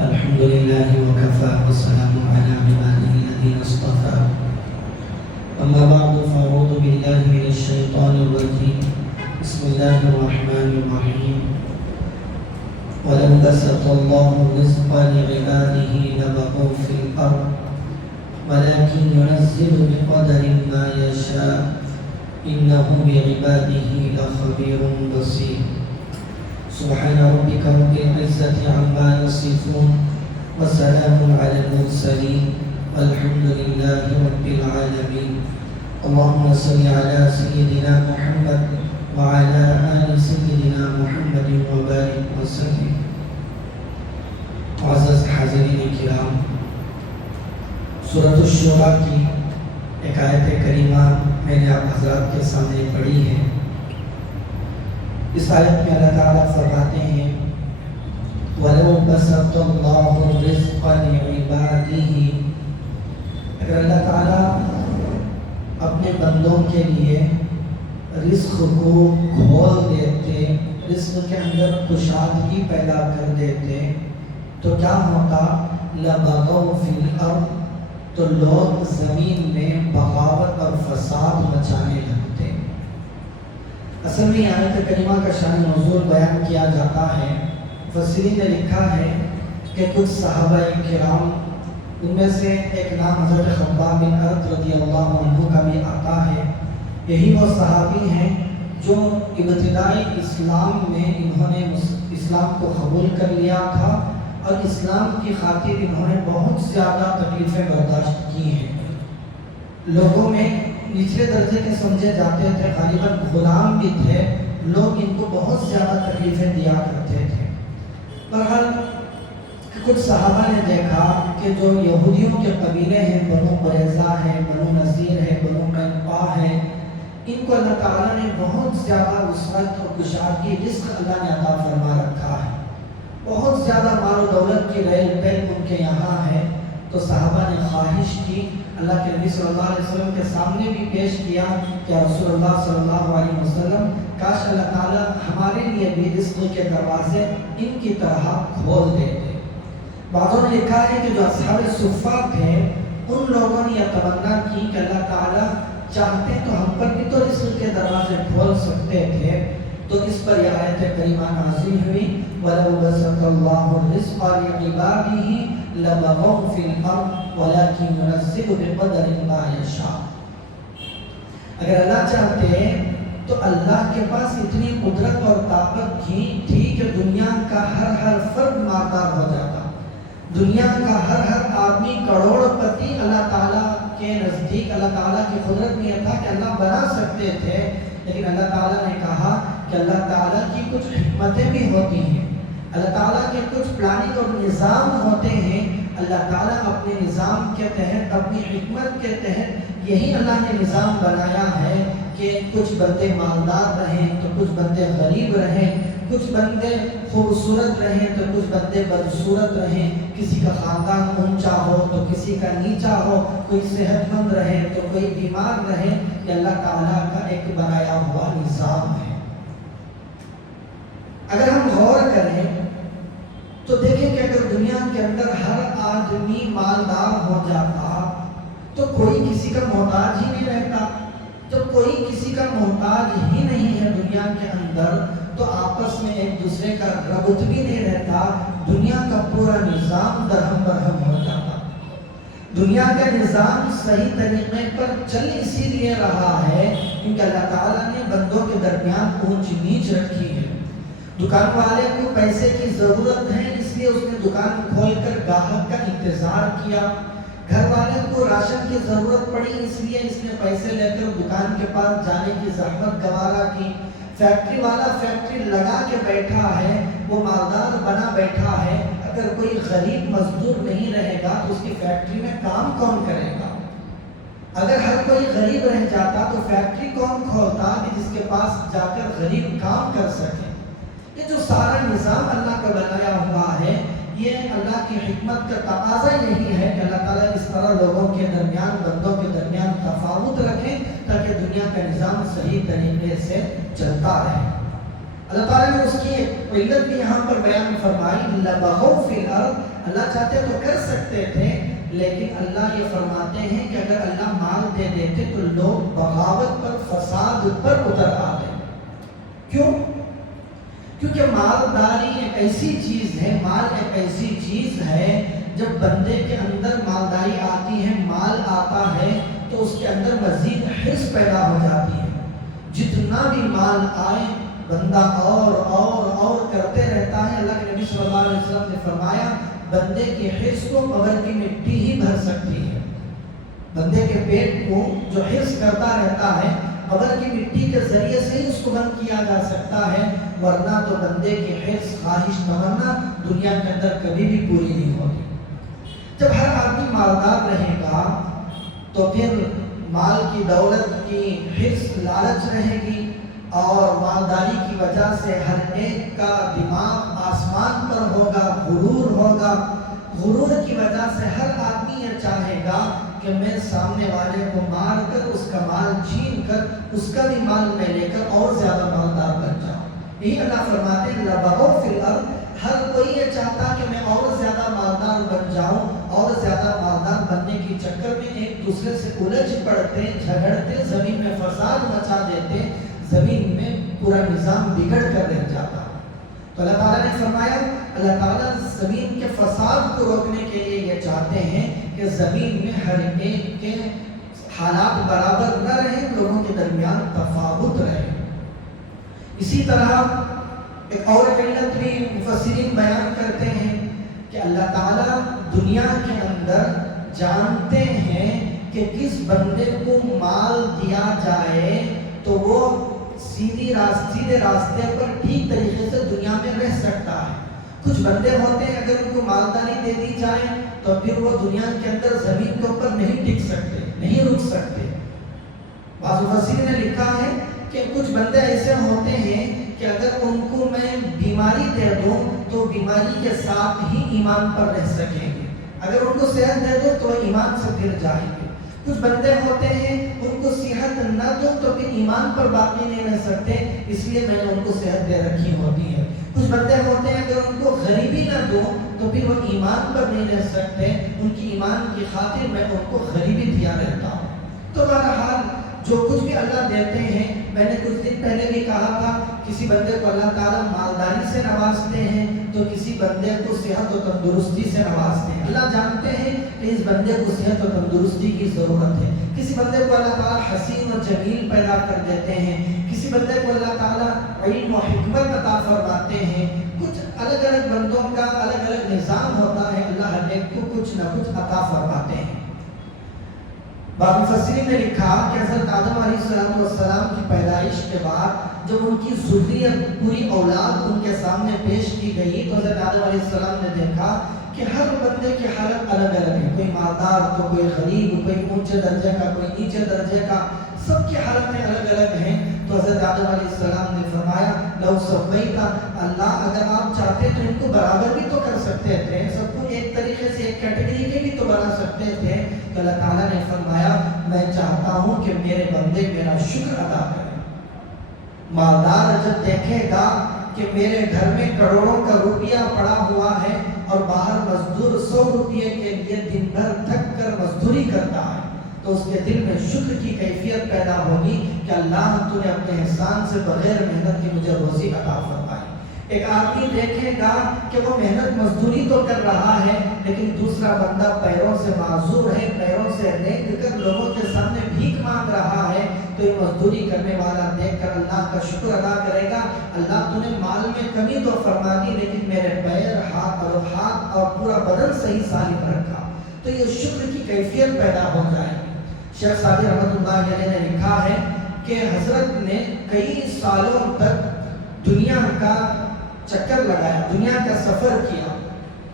الحمد لله وكفى والسلام على عباده الذين اصطفى أما بعد فأعوذ بالله من الشيطان الرجيم بسم الله الرحمن الرحيم ولو بسط الله الرزق لعباده لبغوا في الأرض ولكن ينزل بقدر ما يشاء إنه بعباده لخبير بصير سبحان ربك رب العزة عما يصفون وسلام على المرسلين والحمد لله رب العالمين اللهم صل على سيدنا محمد وعلى آل سيدنا محمد وبارك وسلم. معزز حاضرین کرام، سورۃ الشورى کی ایک آیت کریمہ میں نے آپ حضرات کے سامنے پڑھی ہے. اس آیت میں اللہ تعالیٰ فرماتے ہیں وَلَوْ بَسَطَ اللَّهُ الرِّزْقَ لِعِبَادِهِ، اگر اللہ تعالیٰ اپنے بندوں کے لیے رزق کو کھول دیتے، رزق کے اندر کشادگی پیدا کر دیتے تو کیا ہوتا؟ لَبَغَوْا فِي الْأَرْضِ، تو لوگ زمین میں بغاوت اور فساد مچانے لگتے. اصل میں آیت کریمہ کا شان نزول بیان کیا جاتا ہے. مفسرین نے لکھا ہے کہ کچھ صحابہ کرام، ان میں سے ایک نام حضرت خباب بن ارت رضی اللہ عنہ کا بھی آتا ہے. یہی وہ صحابی ہیں جو ابتدائی اسلام میں انہوں نے اسلام کو قبول کر لیا تھا اور اسلام کی خاطر انہوں نے بہت زیادہ تکلیفیں برداشت کی ہیں. لوگوں میں نچلے درجے کے سمجھے جاتے تھے، غالباً غلام بھی تھے، لوگ ان کو بہت زیادہ تکلیفیں دیا کرتے تھے. بہرحال کچھ صحابہ نے دیکھا کہ جو یہودیوں کے قبیلے ہیں، بنو قریظہ ہے، بنو نذیر ہے، بنو قینقاع ہے، ان کو اللہ تعالیٰ نے بہت زیادہ وسعت اور کشادگی رزق اللہ نے عطا فرما رکھا ہے. بہت زیادہ مال و دولت کی ریل پل ان کے یہاں ہے. تو صحابہ نے خواہش کی، اللہ کے نبی صلی اللہ علیہ وسلم کے سامنے بھی پیش کیا کہ رسول اللہ صلی اللہ علیہ وسلم کاش اللہ تعالیٰ ہمارے لیے بھی رزق کے دروازے ان کی طرح کھول دیتے. بعضوں نے لکھا ہے کہ جو اصحاب صفہ تھے ان لوگوں نے یہ تمنا کی کہ اللہ تعالیٰ چاہتے تو ہم پر بھی تو رزق کے دروازے کھول سکتے تھے. تو اس پر یہ آیت کریمہ نازل ہوئی وَلَوْ بَسَطَ اللَّهُ الرِّزْقَ لِعِبَادِهِ لَبَغَوْا فِي الْأَرْضِ وَلَكِنْ يُنَزِّلُ بِقَدَرٍ مَا يَشَاءُ. اگر اللہ چاہتے تو اللہ کے پاس اتنی قدرت اور طاقت تھی کہ دنیا کا ہر فرد مالدار ہو جاتا، دنیا کا ہر آدمی کروڑ پتی اللہ تعالیٰ کے نزدیک اللہ تعالیٰ کی قدرت میں یہ تھا کہ اللہ بنا سکتے تھے. لیکن اللہ تعالیٰ نے کہا کہ اللہ تعالیٰ کی کچھ حکمتیں بھی ہوتی ہیں، اللہ تعالیٰ کے کچھ پلاننگ اور نظام ہوتے ہیں. اللہ تعالیٰ اپنے نظام کے تحت، اپنی حکمت کے تحت یہی اللہ نے نظام بنایا ہے کہ کچھ بندے مالدار رہیں تو کچھ بندے غریب رہیں، کچھ بندے خوبصورت رہیں تو کچھ بندے بدصورت رہیں، کسی کا خاندان اونچا ہو تو کسی کا نیچا ہو، کوئی صحت مند رہے تو کوئی بیمار رہے. یہ اللہ تعالیٰ کا ایک بنایا ہوا نظام ہے. اگر ہم غور کریں تو دیکھیں کہ اگر دنیا کے اندر ہر آدمی مالدار ہو جاتا تو کوئی کسی کا محتاج ہی نہیں رہتا. جب کوئی کسی کا محتاج ہی نہیں ہے دنیا کے اندر تو آپس میں ایک دوسرے کا ربط بھی نہیں رہتا. دنیا کا پورا نظام درہم برہم ہو جاتا. دنیا کا نظام صحیح طریقے پر چل اسی لیے رہا ہے کیونکہ اللہ تعالیٰ نے بندوں کے درمیان اونچ نیچ رکھی ہے. دکان والے کو پیسے کی ضرورت ہے اس لیے اس نے دکان کھول کر گاہک کا انتظار کیا. گھر والے کو راشن کی ضرورت پڑی اس لیے اس نے پیسے لے کر دکان کے پاس جانے کی زحمت گوارا کی. فیکٹری والا فیکٹری لگا کے بیٹھا ہے، وہ مالدار بنا بیٹھا ہے. اگر کوئی غریب مزدور نہیں رہے گا تو اس کی فیکٹری میں کام کون کرے گا؟ اگر ہر کوئی غریب رہ جاتا تو فیکٹری کون کھولتا کہ جس کے پاس جا کر غریب کام کر سکے؟ یہ جو سارا نظام اللہ کا بنایا ہوا ہے، یہ اللہ کی حکمت کا تقاضا یہی ہے کہ اللہ تعالیٰ اس طرح لوگوں کے درمیان، بندوں کے درمیان تفاوت رکھیں تاکہ دنیا کا نظام صحیح طریقے سے چلتا رہے. اللہ تعالیٰ نے اس کی علت بھی یہاں پر بیان فرمائی لَبَغَوْا فِي الْأَرْضِ، اللہ چاہتے تو کر سکتے تھے، لیکن اللہ یہ فرماتے ہیں کہ اگر اللہ مال دے دیتے تو لوگ بغاوت پر، فساد پر اتر آتے۔ کیوں؟ کیونکہ مالداری ایک ایسی چیز ہے، مال ایک ایسی چیز ہے، جب بندے کے اندر مالداری آتی ہے، مال آتا ہے تو اس کے اندر مزید حرص پیدا ہو جاتی ہے۔ جتنا بھی مال آئے بندہ اور کرتے رہتا ہے۔ اللہ کے نبی صلی اللہ علیہ وسلم نے فرمایا بندے کے حرص کو قبر کی مٹی ہی بھر سکتی ہے۔ بندے کے پیٹ کو جو حرص کرتا رہتا ہے قبر کی مٹی کے ذریعے سے ہی اس کو بند کیا جا سکتا ہے، ورنہ تو بندے کی حرص، خواہش، تمنا دنیا کے اندر کبھی بھی پوری نہیں ہوتی۔ جب ہر آدمی مالدار رہے گا تو پھر مال کی، دولت کی حرص، لالچ رہے گی، اور مالداری کی وجہ سے ہر ایک کا دماغ آسمان پر ہوگا، غرور ہوگا۔ غرور کی وجہ سے ہر آدمی یہ چاہے گا کہ میں سامنے والے کو مار کر، اس کا مال چھین کر، اس کا بھی مال میں لے کر اور زیادہ مالدار بن جاؤں۔ یہی اللہ فرماتے ہیں لَبَغَوْا فِي الْأَرْضِ، ہر کوئی یہ چاہتا کہ میں اور زیادہ مالدار بن جاؤں، اور زیادہ مالدار بننے کی چکر میں ایک دوسرے سے الجھ پڑتے، جھگڑتے، زمین میں فساد مچا دیتے، زمین میں پورا نظام بگڑ کر رہ جاتا۔ تو اللہ تعالیٰ نے فرمایا، اللہ تعالیٰ زمین کے فساد کو روکنے کے لیے یہ چاہتے ہیں کہ زمین میں ہر ایک کے حالات برابر نہ رہیں، لوگوں کے درمیان تفاوت رہے۔ اسی طرح ایک اور علت بھی مفسرین بیان کرتے ہیں کہ اللہ تعالیٰ دنیا کے اندر جانتے ہیں کہ کس بندے کو مال دیا جائے تو وہ سیدھے راستے پر ٹھیک طریقے سے دنیا میں رہ سکتا ہے۔ کچھ بندے ہوتے ہیں اگر ان کو مالداری دے دی جائے تو پھر وہ دنیا کے اندر زمین کے اوپر نہیں ٹک سکتے، نہیں رک سکتے۔ بعض مفسرین نے لکھا ہے کہ کچھ بندے ایسے ہوتے ہیں کہ اگر ان کو میں بیماری دے دوں تو بیماری کے ساتھ ہی ایمان پر رہ سکیں گے، اگر ان کو صحت دے دوں تو ایمان سے گر جائیں گے۔ کچھ بندے ہوتے ہیں ان کو صحت نہ دوں تو پھر ایمان پر باقی نہیں رہ سکتے، اس لیے میں نے ان کو صحت دے رکھی ہوتی ہے۔ کچھ بندے ہوتے ہیں اگر ان کو غریبی نہ دوں تو پھر وہ ایمان پر نہیں رہ سکتے، ان کی ایمان کی خاطر میں ان کو غریبی دیا رہتا ہوں۔ تو بہرحال جو کچھ بھی اللہ دیتے ہیں، میں نے کچھ دن پہلے بھی کہا تھا، کسی بندے کو اللہ تعالیٰ مالداری سے نوازتے ہیں تو کسی بندے کو صحت و تندرستی سے نوازتے ہیں۔ اللہ جانتے ہیں کہ اس بندے کو صحت و تندرستی کی ضرورت ہے۔ کسی بندے کو اللہ تعالیٰ حسین و جمیل پیدا کر دیتے ہیں، کسی بندے کو اللہ تعالیٰ علم و حکمت عطا فرماتے ہیں۔ کچھ الگ الگ بندوں کا الگ الگ نظام ہوتا ہے، اللہ ہر ایک کو کچھ نہ کچھ عطا فرماتے ہیں۔ بعض مفسرین نے لکھا کہ حضرت آدم علیہ السلام کی پیدائش کے بعد جب ان کی ذریت، پوری اولاد ان کے سامنے پیش کی گئی تو حضرت آدم علیہ السلام نے دیکھا کہ ہر بندے کی حالت الگ الگ ہے، کوئی مالدار تو کوئی غریب، کوئی اونچے درجے کا، کوئی نیچے درجے کا، سب کی حالتیں الگ الگ ہیں۔ تو حضرت آدم علیہ السلام نے فرمایا لو سویتا، اللہ اگر آپ چاہتے تو ان کو برابر بھی تو کر سکتے تھے، سب کو ایک طریقے سے ایک کیٹیگری کے بھی تو بنا سکتے تھے۔ تو اللہ تعالیٰ نے فرمایا میں چاہتا ہوں کہ میرے بندے میرا شکر ادا کریں۔ مالدار جب دیکھے گا کہ میرے گھر میں کروڑوں کا روپیہ پڑا ہوا ہے اور باہر مزدور 100 روپیے کے لیے دن بھر تھک کر مزدوری کرتا ہے تو اس کے دل میں شکر کی کیفیت پیدا ہوگی کہ اللہ تو نے اپنے احسان سے بغیر محنت کے مجھے روزی عطا فرمائی۔ ایک آدمی دیکھے گا کہ وہ محنت مزدوری تو کر رہا ہے لیکن دوسرا بندہ پیروں سے معذور ہے، پیروں سے رینگ کر لوگوں کے سامنے بھیک مانگ رہا ہے، تو یہ مزدوری کرنے والا دیکھ کر اللہ کا شکر ادا کرے گا، اللہ تو نے مال میں کمی تو فرما دی لیکن میرے پیر، ہاتھ اور پورا بدن صحیح سالم رکھا، تو یہ شکر کی کیفیت پیدا ہو جائے گی۔ شیخ سعدی رحمۃ اللہ علیہ نے لکھا ہے کہ حضرت نے کئی سالوں تک دنیا کا چکر لگایا، دنیا کا سفر کیا۔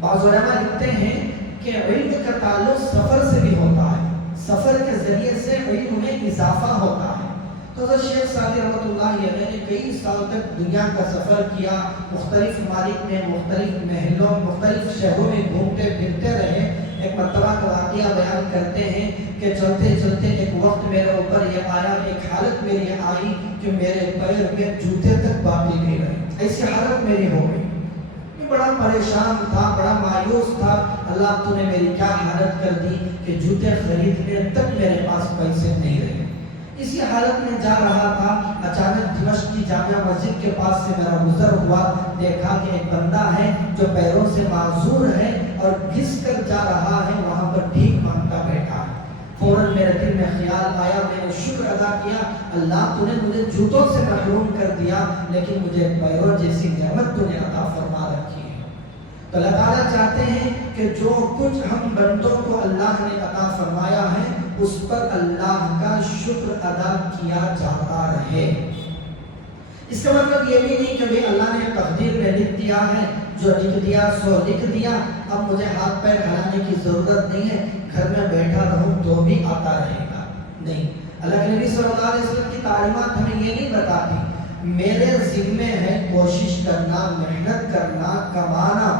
بعض علماء لکھتے ہیں کہ علم کا تعلق سفر سے بھی ہوتا ہے، سفر کے ذریعے سے علم میں اضافہ ہوتا ہے۔ تو حضرت شیخ سعدی رحمۃ اللہ علیہ نے کئی سال تک دنیا کا سفر کیا، مختلف ممالک میں، مختلف محلوں، مختلف شہروں میں گھومتے پھرتے رہے۔ ایک مرتبہ کا واقعہ بیان کرتے ہیں کہ چلتے چلتے ایک وقت میرے اوپر یہ آیا، ایک حالت میری آئی کہ میرے پیر میں جوتے تک باقی نہیں رہے، ایسی حالت میری ہو گئی۔ بڑا پریشان تھا، بڑا مایوس تھا، اللہ تو نے میری کیا حالت کر دی کہ جوتے خریدنے تک میرے پاس پیسے نہیں رہے۔ اسی حالت میں جا رہا تھا، اچانک دمشق کی جامع مسجد کے پاس سے میرا گزر ہوا، دیکھا کہ ایک بندہ ہے جو پیروں سے معذور ہے اور گھس کر جا رہا ہے، وہاں پر بھیک مانگتا بیٹھا ہے۔ فوراً میرے دل میں خیال آیا، میں نے شکر ادا کیا، اللہ تو نے مجھے جوتوں سے محروم کر دیا لیکن مجھے پیروں جیسی نعمت تو نے عطا فرما رکھی ہے۔ تو اللہ تعالیٰ چاہتے ہیں کہ جو کچھ ہم بندوں کو اللہ نے عطا فرمایا ہے اس پر اللہ کا شکر ادا کیا جاتا رہے۔ اس کا مطلب یہ بھی نہیں کہ بھئی اللہ نے تقدیر میں لکھ دیا ہے، جو لکھ دیا سو لکھ دیا، اب مجھے ہاتھ پیر ہلانے کی ضرورت نہیں ہے، گھر میں بیٹھا رہوں تو بھی آتا رہے گا۔ نہیں، اللہ کے نبی صلی اللہ علیہ وسلم کی تعلیمات ہمیں یہ نہیں بتاتی، میرے ذمے ہے کوشش کرنا، محنت کرنا، کمانا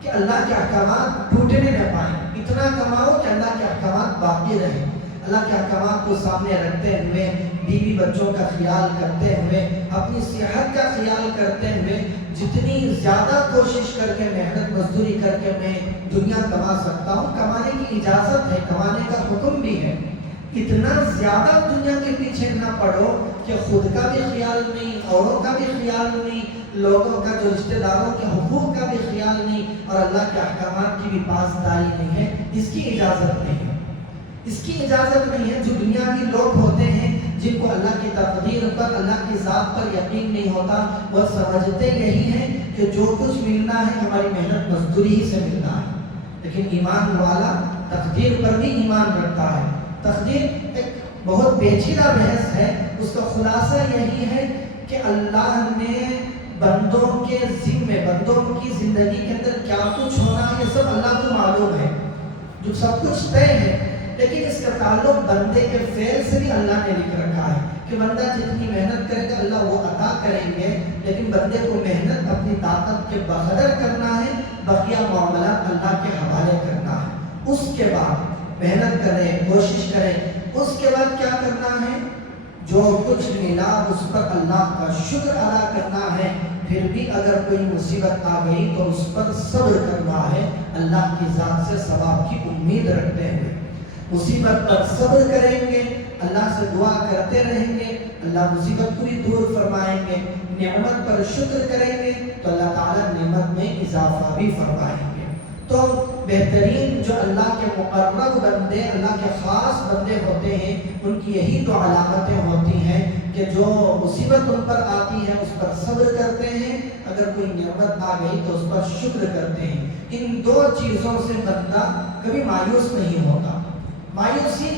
کہ اللہ کے احکامات ٹوٹنے نہ پائیں، اتنا کماؤ کہ اللہ کے احکامات باقی رہیں، اللہ کے احکامات کو سامنے رکھتے ہوئے، بیوی بچوں کا خیال کرتے ہوئے، اپنی صحت کا خیال کرتے ہوئے، جتنی زیادہ کوشش کر کے محنت مزدوری کر کے میں دنیا کما سکتا ہوں، کمانے کی اجازت ہے، کمانے کا حکم بھی ہے، اتنا زیادہ دنیا کے پیچھے نہ پڑو کہ خود کا بھی خیال نہیں، اوروں کا بھی خیال نہیں، لوگوں کا جو رشتہ داروں کے حقوق کا بھی خیال نہیں، اور اللہ کے احکامات کی بھی پاسداری نہیں ہے، اس کی اجازت نہیں ہے۔ اس کی اجازت نہیں ہے۔ جو دنیاوی لوگ ہوتے ہیں جن کو اللہ کی تقدیر پر، اللہ کی ذات پر یقین نہیں ہوتا، وہ سمجھتے یہی ہیں کہ جو کچھ ملنا ہے ہماری محنت مزدوری ہی سے ملنا ہے، لیکن ایمان والا تقدیر پر بھی ایمان رکھتا ہے۔ تقدیر ایک بہت پیچیدہ بحث ہے، اس کا خلاصہ یہی ہے کہ اللہ نے بندوں کے ذمے، بندوں کی زندگی کے اندر کیا کچھ ہونا ہے یہ سب اللہ کو معلوم ہے، جو سب کچھ طے ہے، لیکن اس کا تعلق بندے کے فعل سے بھی اللہ نے لکھ رکھا ہے کہ بندہ جتنی محنت کرے گا اللہ وہ عطا کریں گے، لیکن بندے کو محنت اپنی طاقت کے بقدر کرنا ہے، بقیہ معاملات اللہ کے حوالے کرنا ہے۔ اس کے بعد محنت کریں، کوشش کریں، اس کے بعد کیا کرنا ہے؟ جو کچھ ملا اس پر اللہ کا شکر ادا کرنا ہے، پھر بھی اگر کوئی مصیبت آ گئی تو اس پر صبر کرنا ہے، اللہ کی ذات سے ثواب کی امید رکھتے ہوئے مصیبت پر صبر کریں گے، اللہ سے دعا کرتے رہیں گے، اللہ مصیبت کو بھی دور فرمائیں گے، نعمت پر شکر کریں گے تو اللہ تعالیٰ نعمت میں اضافہ بھی فرمائیں گے۔ تو بہترین جو اللہ کے مقرب بندے، اللہ کے خاص بندے ہوتے ہیں، ان کی یہی تو علامتیں ہوتی ہیں کہ جو مصیبت ان پر آتی ہے اس پر صبر کرتے ہیں، اگر کوئی نعمت آ گئی تو اس پر شکر کرتے ہیں۔ ان دو چیزوں سے بندہ کبھی مایوس نہیں ہوتا۔ مایوسی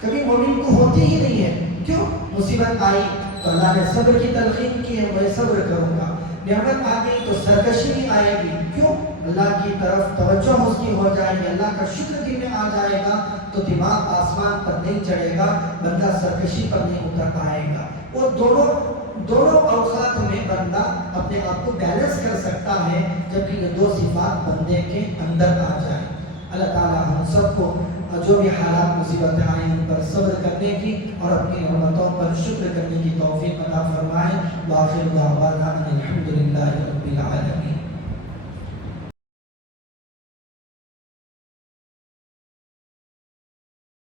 کبھی مومن کو ہوتی ہی نہیں ہے۔ کیوں؟ مصیبت آئی تو اللہ نے صبر کی تلقین کی ہے، میں صبر کروں گا۔ نعمت آ گئی تو سرکشی نہیں آئے گی۔ کیوں؟ اللہ کی طرف توجہ اس کی ہو جائے گی، اللہ کا شکر دل میں آ جائے گا تو دماغ آسمان پر نہیں چڑھے گا، بندہ سرکشی پر نہیں اتر پائے گا۔ وہ دونوں اوقات میں بندہ اپنے آپ کو بیلنس کر سکتا ہے جبکہ یہ دو صفات بندے کے اندر آ جائے۔ اللہ تعالیٰ ہم سب کو جو بھی حالات مصیبتیں آئیں ان پر صبر کرنے کی اور اپنی نعمتوں پر شکر کرنے کی توفیق عطا فرمائے۔ وآخر دعوانا ان الحمد للہ رب العالمین۔